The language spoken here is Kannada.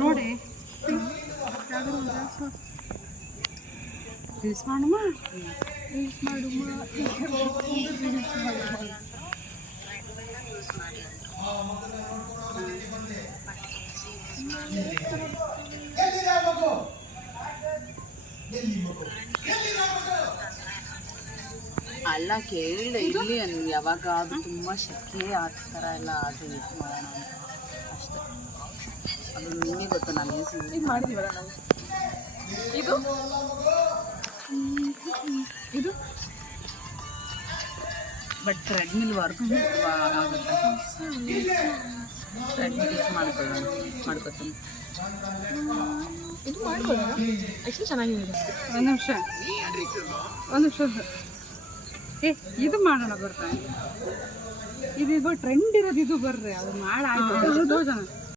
ನೋಡಿ ರೀಲ್ಸ್ ಮಾಡುಮ್ಮ ಅಲ್ಲ ಕೇಳಿದೆ ಇಲ್ಲಿ ಯಾವಾಗ ಅದು ತುಂಬ ಶೆಕೆ ಆ ಥರ ಎಲ್ಲ ಅದು ಇದು ಮಾಡೋಣ ಅಂತ ಅಷ್ಟೇ. ಅದು ನಿಮಗೆ ಗೊತ್ತು ನಾನು ಏನು ಮಾಡಿದೀವಲ್ಲ ನಾವು. ಇದು ಇದು ಬಟ್ ಟ್ರೆಡ್ಮಿಲ್ ವರ್ಕ್ ಆಗುತ್ತೆ. ಟ್ರೆಡ್ಮಿಲ್ ಯೂಸ್ ಮಾಡ್ಕೊತೀನಿ. ಇದು ಮಾಡ್ಕೊಳ್ಳೋಣ. ಆ್ಯಕ್ಚುಲಿ ಚೆನ್ನಾಗಿದೆ. ಒಂದು ನಿಮಿಷ ಇದು ಮಾಡೋಣ ಬರ್ತಾ ಇದು ಟ್ರೆಂಡ್ ಇರೋದು ಇದು ಬರ್ರಿ ಅದು ಮಾಡಾಯ್ತು.